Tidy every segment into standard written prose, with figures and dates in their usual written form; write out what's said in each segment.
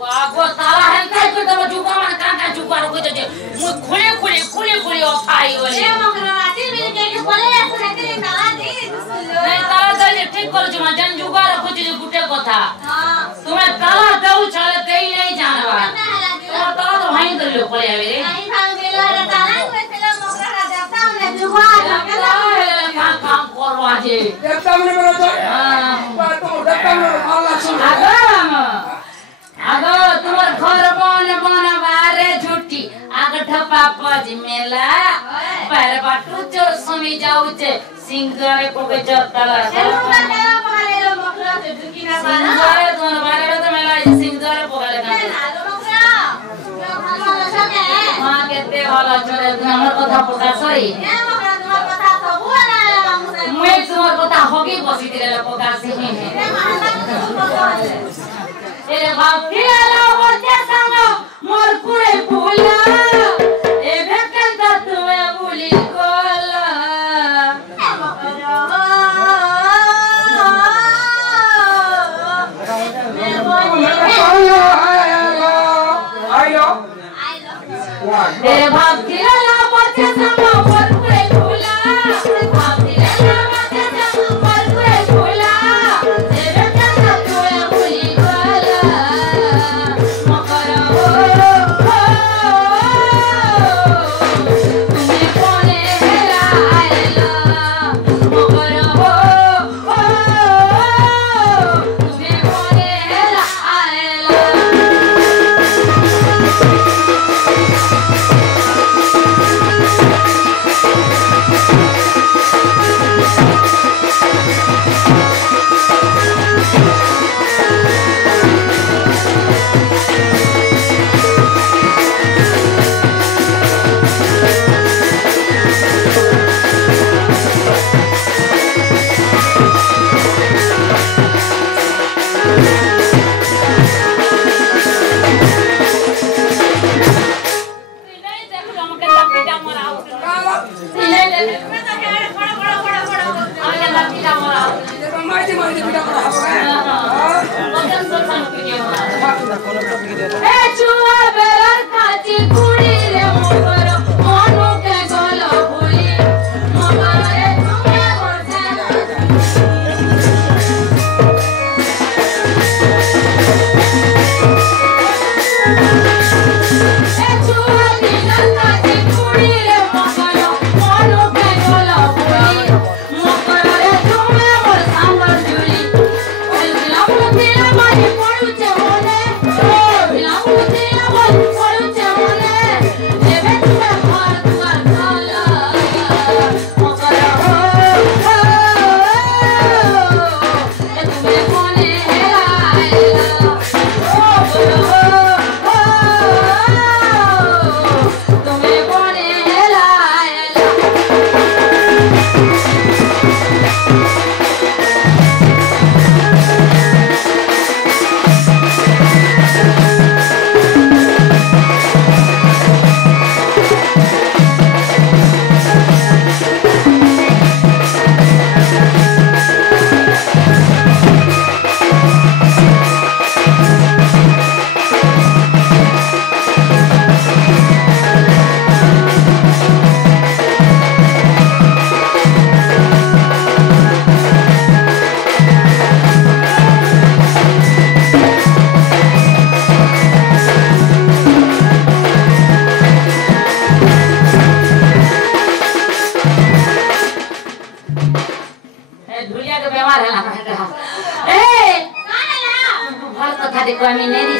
वागो ताला है काय करतो जुगा मन कांटा जुगा रो कोई जे मु खुले ओफाई वाली ए मकरा राती मिल के बोले ऐसे रहते ताला दे नहीं ताला दे ठीक कर जुमा जन जुगा रो कोई जे गुटे कथा हां तुम्हें ताला दऊ छले कई नहीं जानवा ताला तो वहीं कर लो पड़े आवे रे नहीं भाग गेला रे ताला कोई चला मकरा देवता हमने जुगा काम करवा जे देवता मने बोलो तो हां तो देवता मने खाला सुन आगो तुम्हार घर बन बारे झूठी आग ठपा पज मेला पैर बाटू चो समी जाऊ छे सिंगरे को के जतला सिंगरे दोन बारे तो मेला सिंगरे पोगले ना हां केते वाला चले हमर कथा पता सही मैं तुम्हार कथा होगी बसी दिले पका से तेरे बाप पियाला बोलते संग मोर कुड़े फूला ए भेकंत तुवे बुली कोला तेरे बाप पियाला बोलते संग मोर कुड़े फूला बाप पियाला बोलते संग मोर कुड़े फूला ए भेकंत तुवे बुली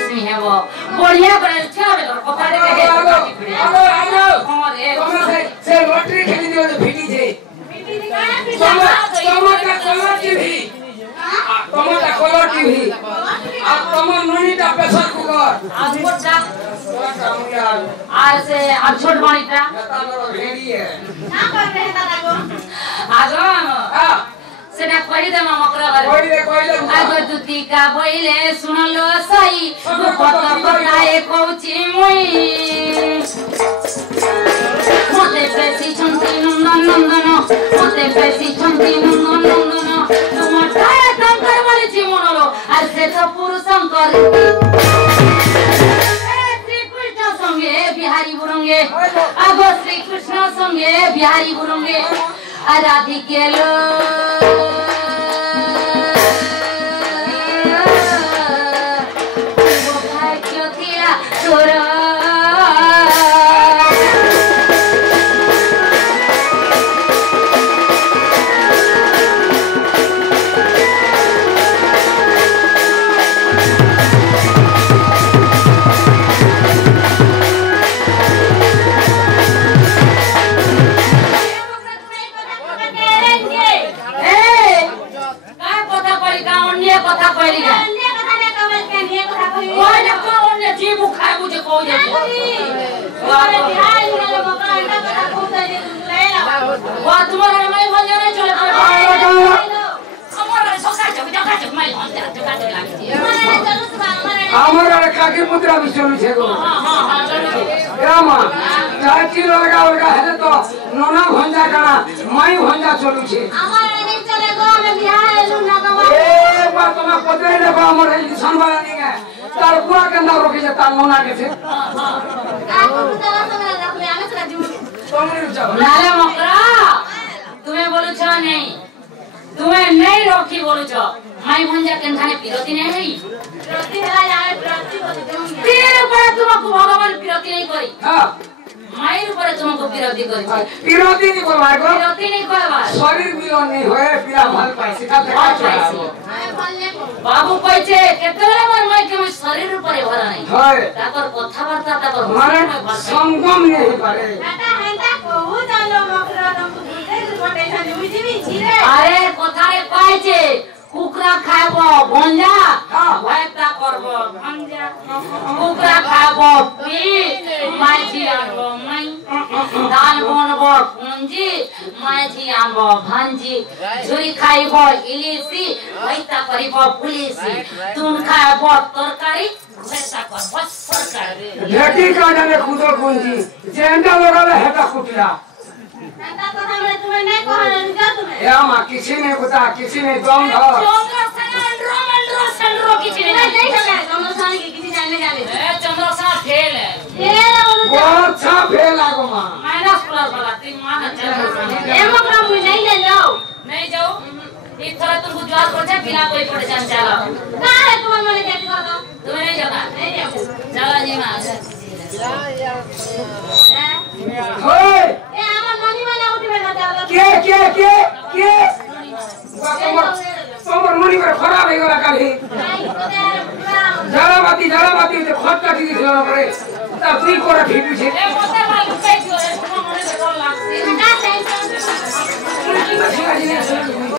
बढ़िया करे छा बे पता दे के से लॉटरी खेली दियो तो फिटी छे टमाटर कलर टीवी टमाटर कलर टीवी अब टमाटर ननीटा प्रेशर कुकर आज मोटा आज से अब छोट बनीटा भेड़ी है ना कर रहे दादा को आज हां सेना कोई दे मकरा बारे कोई दे आगो दुती का बोइले सुनलो सही पता पताए कोची मुई मोते पेसी छंती नंदन मोते पेसी छंती नंदन तुम टाया कंकर वाली जीवनरो आज से तो पुरुषं कर गुरुंगे बिहारी गुरुंगे राधी के लो मुद्रा भी चलू छे गो रामा चाची लगा लगा है तो नोना भंजा कना माई भंजा चलू छे हमारा नहीं चले गो में बिहार लू ना गवा ए बात ना पते ने बा हमर इंसान वाला नहीं है तार बुआ के अंदर रोके जे तार नोना के छे आ को तो समय रख ले आगे चला जीव तुमने जाओ नाले मकरा तुम्हें बोलू छ नहीं तुम्हें नहीं रोकी बोलू छ माई भंजा के थाने पिरती नहीं है प्रति हला यार प्रति को दूंगी तेरे ऊपर तुमको भगवान पिरती नहीं करी हां माई ऊपर तुमको पिरती करी पिरती नहीं करवाए को पिरती नहीं करवा शरीर मिलन नहीं होए पिरा भल पाई सिखा देखा मैं बोलने को बाबू कहछे केतला मन माई के शरीर ऊपर भरा नहीं होए ताकर कथाबार्ता ताकर मारे संगम नहीं पारे बेटा हेंता कहू जानो मकरा तुमको दूसरे गोटे छन बुझिबी छिरे अरे कथारे कहछे कुकरा खाबो भंजा हां भयता करबो भंजा कुकरा खाबो पी माछी आनबो माई दाल बनबो कुंजी माछी आनबो भांजी झुरी खाइबो इलिसी भयता करिबो पुलिसी तुम खाबो तरकारी भयता करबो सरकारी ढेकी का जाने खुदो कुंजी जेंडा लगाले हेटा कुटिया हेंता तो हमरे तुम्हें नहीं कहले जा तुम्हें या मां किसी ने बता किसी ने दम ध चंद्र संड्रो किसी ने नहीं सके दोनों साल की किसी जाने जाने चंद्र सा फेल है ये बोलू बहुत अच्छा फेल आगो मां माइनस प्लस वाला 3 मान चंद्र ए मकरा मुझे नहीं ले जाओ नहीं जाओ एक थोड़ा तुमको ज्वार कर जा बिना कोई पड़े जान चलो का है तुम्हारे मन के कर दो तुम्हें नहीं जाना नहीं जाओ चलो जी मां होए ए हमर ननी वाला उठी बैठा चलो के तोमर मनी पर खराब हो गला काली नहीं तो यार जड़ाबाती ते खट काटी दिखलो करे तब ती कोरा ठीक छे ए मोटे माल